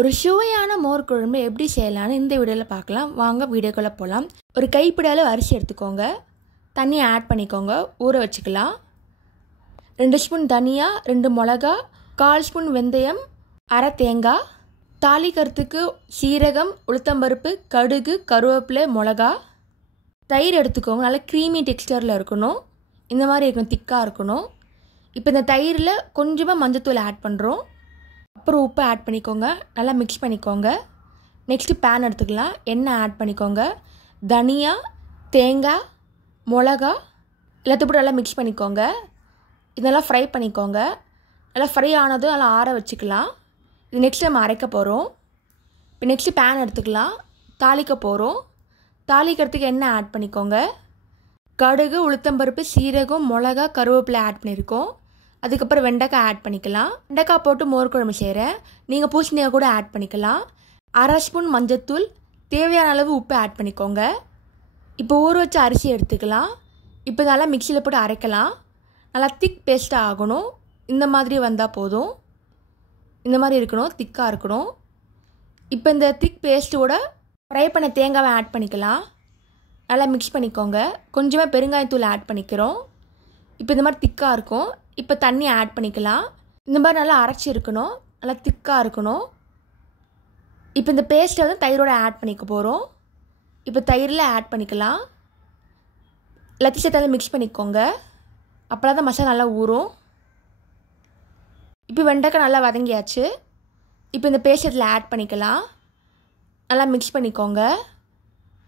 ஒரு சுவையான மோர் குழம்பு எப்படி செய்யலான்னு இந்த வீடியோவில் பார்க்கலாம். வாங்க வீடியோக்குள்ளே போகலாம். ஒரு கைப்பிடி அளவு அரிசி எடுத்துக்கோங்க. தண்ணியை ஆட் பண்ணிக்கோங்க. ஊற வச்சுக்கலாம். 2 ஸ்பூன் தனியா, 2 மிளகா, 1/4 ஸ்பூன் வெந்தயம், அரை தேங்காய், தாளிக்கிறதுக்கு சீரகம், உளுத்தம்பருப்பு, கடுகு, கருவேப்பிலை, மிளகா, தயிர் எடுத்துக்கோங்க. நல்லா க்ரீமி டெக்ஸ்டரில் இருக்கணும். இந்த மாதிரி இருக்கணும், திக்காக இருக்கணும். இப்போ இந்த தயிரில் கொஞ்சமாக மஞ்சத்தூள் ஆட் பண்ணுறோம். அப்புறம் உப்பு ஆட் பண்ணிக்கோங்க. நல்லா மிக்ஸ் பண்ணிக்கோங்க. நெக்ஸ்ட்டு பேன் எடுத்துக்கலாம். எண்ணெய் ஆட் பண்ணிக்கோங்க. தனியா, தேங்காய், மிளகா எல்லாத்தையும் போட்டு நல்லா மிக்ஸ் பண்ணிக்கோங்க. இதெல்லாம் ஃப்ரை பண்ணிக்கோங்க. நல்லா ஃப்ரை ஆனதும் நல்லா ஆற வச்சுக்கலாம். இது நெக்ஸ்ட் நம்ம அரைக்க போகிறோம். இப்போ நெக்ஸ்ட்டு பேன் எடுத்துக்கலாம். தாளிக்க போகிறோம். தாளிக்கிறதுக்கு எண்ணெய் ஆட் பண்ணிக்கோங்க. கடுகு, உளுத்தம்பருப்பு, சீரகம், மிளகா, கருவேப்பிலை ஆட் பண்ணியிருக்கோம். அதுக்கப்புறம் வெண்டைக்காய் ஆட் பண்ணிக்கலாம். வெண்டைக்காய் போட்டு மோர் குழம்பு செய்கிறேன். நீங்கள் பூசணிக்காய் கூட ஆட் பண்ணிக்கலாம். அரை ஸ்பூன் மஞ்சத்தூள், தேவையான அளவு உப்பு ஆட் பண்ணிக்கோங்க. இப்போ ஊற வச்ச அரிசி எடுத்துக்கலாம். இப்போ நல்லா மிக்சியில் போட்டு அரைக்கலாம். நல்லா திக் பேஸ்ட்டாக ஆகணும். இந்த மாதிரி வந்தால் போதும். இந்த மாதிரி இருக்கணும், திக்காக இருக்கணும். இப்போ இந்த திக் பேஸ்ட்டோட ஃப்ரை பண்ண தேங்காவை ஆட் பண்ணிக்கலாம். நல்லா மிக்ஸ் பண்ணிக்கோங்க. கொஞ்சமாக பெருங்காயத்தூள் ஆட் பண்ணிக்கிறோம். இப்போ இந்த மாதிரி திக்காக இருக்கும். இப்போ தண்ணி ஆட் பண்ணிக்கலாம். இந்த மாதிரி நல்லா அரைச்சி இருக்கணும். நல்லா திக்காக இருக்கணும். இப்போ இந்த பேஸ்ட்டை வந்து தயிரோடு ஆட் பண்ணிக்க போகிறோம். இப்போ தயிரில் ஆட் பண்ணிக்கலாம். எல்லாத்தையும் சேர்த்து மிக்ஸ் பண்ணிக்கோங்க. அப்போ தான் மசாலா நல்லா ஊறும். இப்போ வெண்டைக்காய் நல்லா வதங்கியாச்சு. இப்போ இந்த பேஸ்ட் இதில் ஆட் பண்ணிக்கலாம். நல்லா மிக்ஸ் பண்ணிக்கோங்க.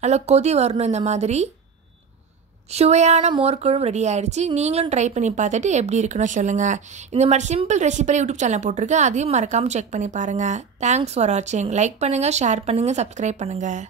நல்லா கொதி வரணும். இந்த மாதிரி சுவையான மோர் குழம்பு ரெடி ஆகிடுச்சு. நீங்களும் ட்ரை பண்ணி பார்த்துட்டு எப்படி இருக்குன்னு சொல்லுங்கள். இந்த மாதிரி சிம்பிள் ரெசிபியில் யூடியூப் சேனல் போட்டிருக்கு. அதையும் மறக்காமல் செக் பண்ணி பாருங்கள். தேங்க்ஸ் ஃபார் வாட்சிங். லைக் பண்ணுங்கள், ஷேர் பண்ணுங்கள், சப்ஸ்கிரைப் பண்ணுங்கள்.